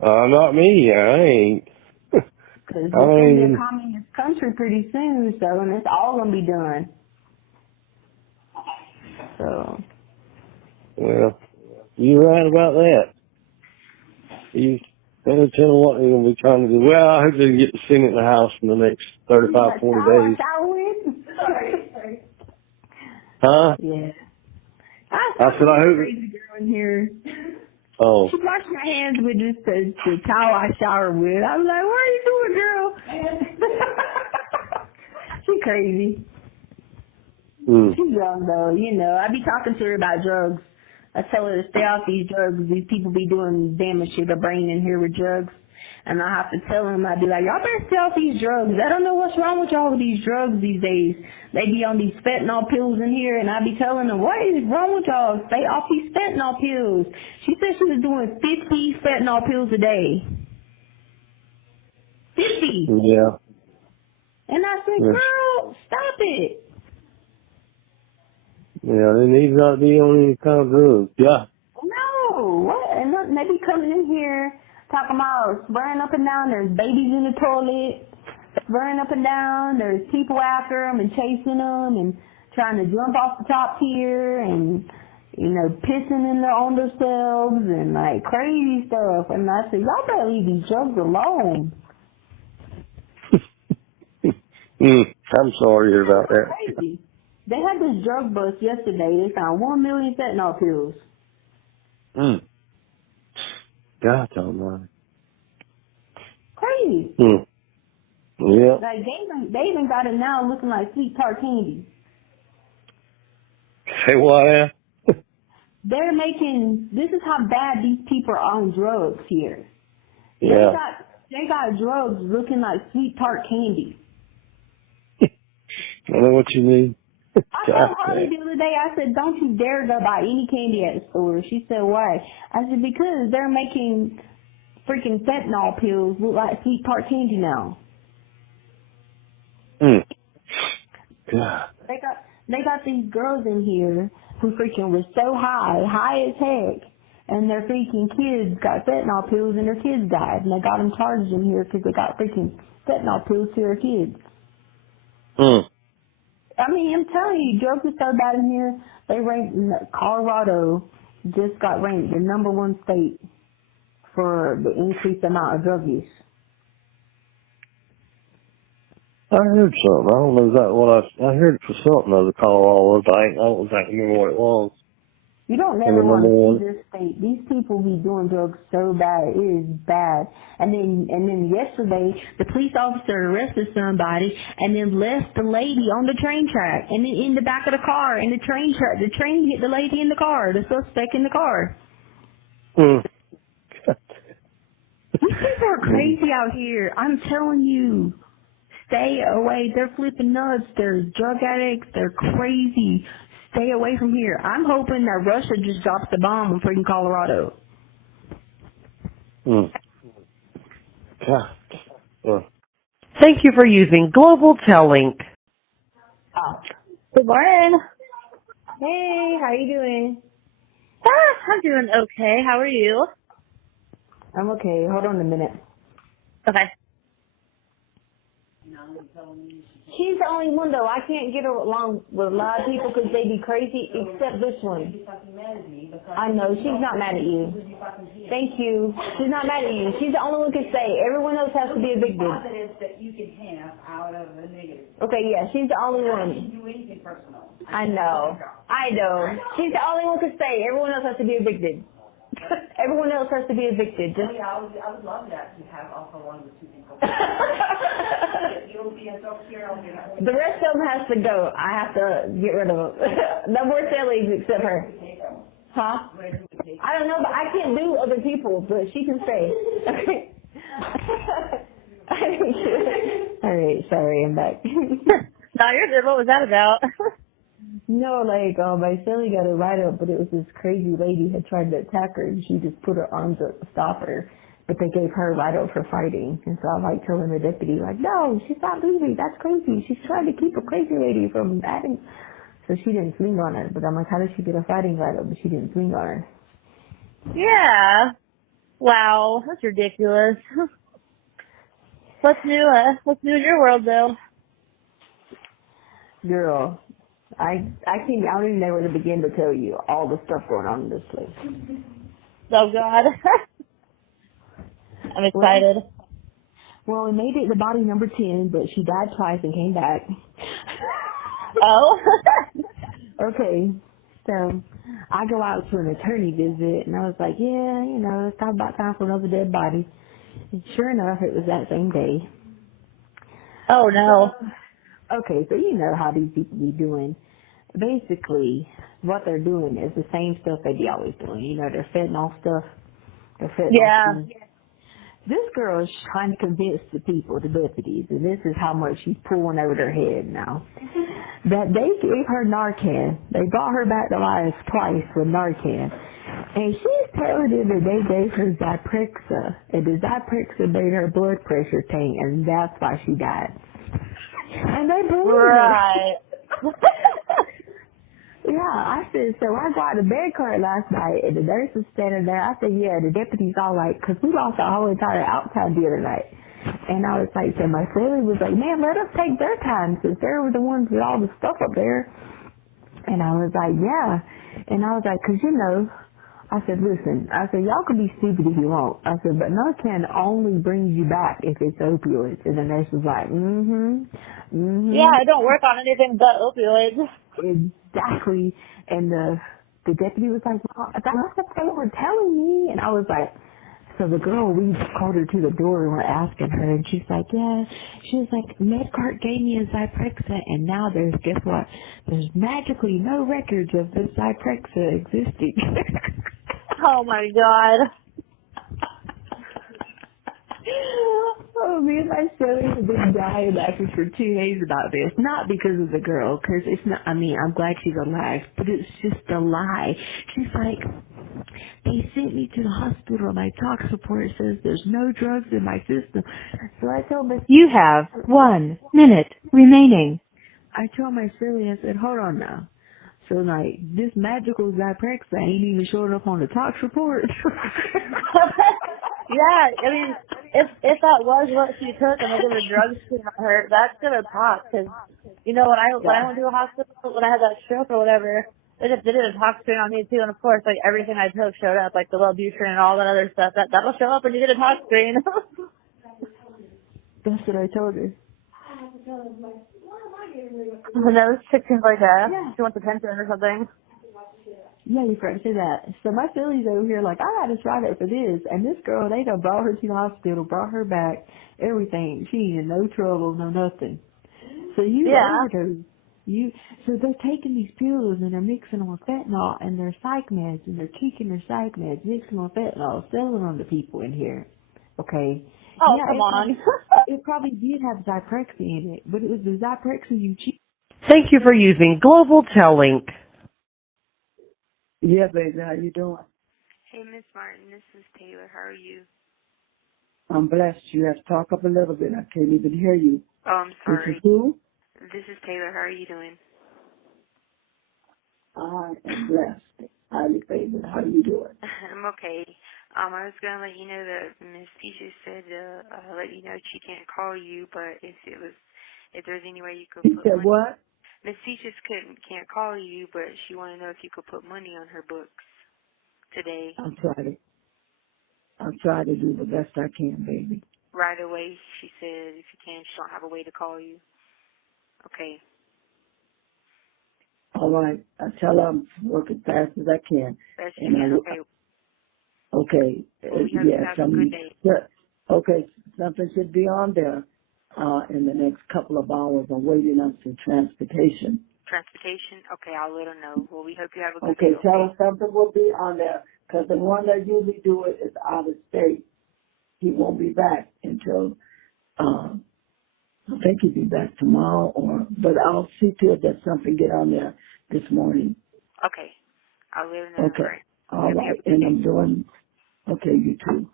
Not me. I ain't. Because it's going to be a communist country pretty soon, so, and it's all going to be done. So. Well, you're right about that. You better tell them what they're going to be trying to do. Well, I hope they get the Senate in the House in the next 35, 40 days. Sorry. Huh? Yeah. I said, I hope. Crazy girl in here. Oh. She washed my hands with just the towel I shower with. I was like, what are you doing, girl? She crazy. She's young, though, you know. I be talking to her about drugs. I tell her to stay off these drugs. These people be doing damage to their brain in here with drugs. And I have to tell them, I be like, y'all better stay off these drugs. I don't know what's wrong with y'all with these drugs these days. They be on these fentanyl pills in here, and I be telling them, what is wrong with y'all? Stay off these fentanyl pills. She said she was doing 50 fentanyl pills a day. 50. Yeah. And I said, girl, stop it. Yeah, they need not to be on any kind of drugs. Yeah. No, what? And look, they be coming in here talking about swearing up and down. There's babies in the toilet, swearing up and down. There's people after them and chasing them and trying to jump off the top tier and, you know, pissing on themselves and crazy stuff. And I said, y'all better leave these drugs alone. I'm sorry about that. Crazy. They had this drug bust yesterday. They found 1 million fentanyl pills. God almighty. Crazy. Yeah. Like, they even got it now looking like sweet tart candy. Say what now? They're making, this is how bad these people are on drugs here. Yeah. They got drugs looking like sweet tart candy. I know what you mean. I told Harley the other day, I said, don't you dare go buy any candy at the store. She said, why? I said, because they're making freaking fentanyl pills look like sweet tart candy now. God. They got these girls in here who freaking were so high as heck, and their freaking kids got fentanyl pills and their kids died, and they got them charged in here because they got freaking fentanyl pills to their kids. I mean, I'm telling you, drugs are so bad in here. They ranked Colorado just got ranked the #1 state for the increased amount of drug use. I heard something. I don't know exactly what I heard it for something of the Colorado, but I don't exactly remember what it was. You don't never want to see this state. These people be doing drugs so bad. It is bad. And then yesterday, the police officer arrested somebody and then left the lady on the train track and then in the back of the car and the train hit the lady in the car, the suspect in the car. These people are crazy out here. I'm telling you. Stay away. They're flipping nuts. They're drug addicts. They're crazy. Stay away from here. I'm hoping that Russia just drops the bomb in freaking Colorado. Thank you for using Global Telink. Good morning. Hey, how you doing? I'm doing okay. How are you? I'm okay. Hold on a minute. Okay. She's the only one, though. I can't get along with a lot of people because they be crazy, except this one. I know. She's not mad at you. Thank you. She's not mad at you. She's the only one who can say. Everyone else has to be evicted. Okay, yeah. She's the only one. I know. She's the only one who can say. Everyone else has to be evicted. Everyone else has to be evicted. I would love that to have also one or two people. The rest of them has to go. I have to get rid of them. No more sillies except her. Huh? I don't know, but I can't do other people, but she can stay. All right, sorry, I'm back. No, you're good. What was that about? No, like, my Sally got a write-up, but it was this crazy lady had tried to attack her, and she just put her arms up to stop her. But they gave her a write-up for fighting. And so I'm, like, telling the deputy, like, no, she's not leaving. That's crazy. She's trying to keep a crazy lady from acting. So she didn't swing on her. But I'm like, how did she get a fighting write-up? But she didn't swing on her. Yeah. Wow, that's ridiculous. What's new in your world, though? Girl, I don't even know where to begin to tell you all the stuff going on in this place. Oh, God. I'm excited. Well, we made it to body number 10, but she died twice and came back. Oh? Okay, so I go out to an attorney visit, and I was like, yeah, it's about time for another dead body. And sure enough, it was that same day. Oh, no. Okay, so you know how these people be doing. Basically, what they're doing is the same stuff they be always doing. They're fentanyl stuff. They're fentanyl stuff. This girl is trying to convince the people, the deputies, and this is how much she's pulling over their head now, that they gave her Narcan. They brought her back to life twice with Narcan. And she's telling them that they gave her Zyprexa, and the Zyprexa made her blood pressure tank, and that's why she died. And they believe Right. Yeah, I said, so I got a bed card last night, and the nurse was standing there. I said, yeah, the deputy's all like, because we lost our whole entire outside the other night. And I was like, so my family was like, man, let us take their time, since they were the ones with all the stuff up there. And I was like, yeah. And I was like, because, I said, listen, I said, y'all can be stupid if you want. I said, but Narcan only brings you back if it's opioids. And the nurse was like, Yeah, I don't work on anything but opioids. exactly. And the deputy was like, well, that's what they were telling me. And I was like, so the girl, we called her to the door and we're asking her, and she's like, yeah. She was like, Medcart gave me a Zyprexa, and now guess what? There's magically no records of this Zyprexa existing. Oh my god. Oh, me and my sister have been dying laughing for 2 days about this. Not because of the girl, because it's not, I mean, I'm glad she's alive, but it's just a lie. She's like, they sent me to the hospital. My tox report says there's no drugs in my system. So I told my You have 1 minute remaining. I told my Silly, I said, hold on now. So like, this magical Zyprexa ain't even showing up on the tox report. Yeah, I mean, if that was what she took and they did a drug screen on her, that's gonna talk. Cause you know when I went to a hospital when I had that stroke or whatever, they did a tox screen on me too, and of course like everything I took showed up, like the Wellbutrin and all that other stuff. That'll show up when you get a tox screen. That's what I told her. And those chick seems like she wants attention or something. Yeah, you're correct to that. So my Philly's over here like, I gotta try that for this. And this girl, they done brought her to the hospital, brought her back, everything. She ain't in no trouble, no nothing. So you overdose. So they're taking these pills and they're mixing them with fentanyl and they're psych meds and they're kicking their psych meds, mixing them with fentanyl, selling them to people in here. Okay? Oh, Yeah, come on. it probably did have Zyprexa in it, but it was the Zyprexa you cheat. Thank you for using Global Telling. Yeah, baby, how you doing? Hey, Miss Martin, this is Taylor. How are you? I'm blessed. You have to talk up a little bit. I can't even hear you. Oh, I'm This sorry. is who? This is Taylor. How are you doing? I am blessed. Highly favored. How you doing? I'm okay. I was going to let you know that Miss Peaches said let you know she can't call you, but if there's any way you could He put said money. what? Miss Peaches can't call you, but she wanted to know if you could put money on her books today. I'll try to do the best I can, baby. Right away, she said if you can, she don't have a way to call you. Okay. All right. I tell her I'm working fast as I can. Best you can. Okay. Okay. Well, we hope you have a good day. Okay. Something should be on there in the next couple of hours. I'm waiting on some transportation. Transportation? Okay, I'll let her know. Well, we hope you have a good Okay, day. tell her something will be on there, because the one that usually do it is out of state. He won't be back until, I think he'll be back tomorrow, but I'll see to it that something get on there this morning. Okay, I'll let her know. Okay, all right, and I'm doing, okay, you too.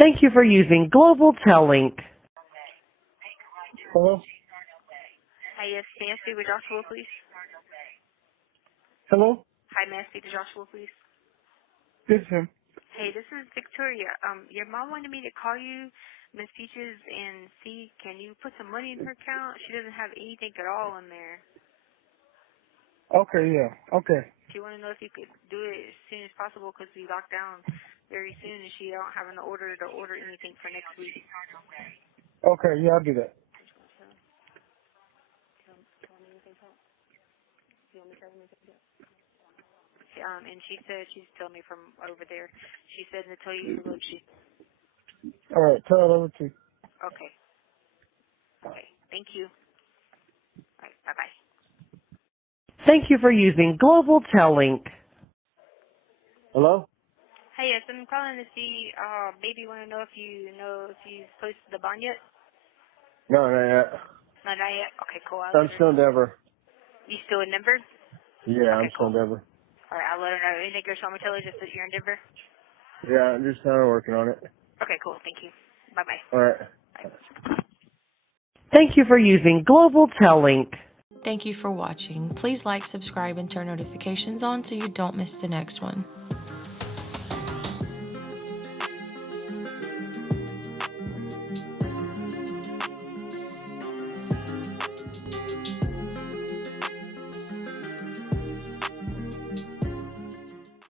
Thank you for using Global Telling. Hello? Hi, yes, may I speak with Joshua, please? Hello? Hi, may I speak to Joshua, please? This is him. Hey, this is Victoria. Your mom wanted me to call you, Miss Peaches, and see, can you put some money in her account? She doesn't have anything at all in there. Okay, yeah, okay. She wanted to know if you could do it as soon as possible because we lock down very soon and she don't have an order to order anything for next week. Okay, yeah, I'll do that. And she said, she's telling me from over there, she said to tell you hello. All right, turn it over to you. Okay. Okay. Thank you. All right. Bye-bye. Thank you for using Global Telling. Hello? Hey, yes, I'm calling to see, maybe want to know if you've posted the bond yet? No, not yet. No, not yet? Okay, cool. I'm still in Denver. You still in Denver? Yeah, Okay, I'm still in Denver. All right, I'll let her know. Anything else you want me to tell her just that you're in Denver? Yeah, I'm just started working on it. Okay, cool. Thank you. Bye-bye. All right. Bye. Thank you for using Global Telling. Thank you for watching. Please like, subscribe, and turn notifications on so you don't miss the next one.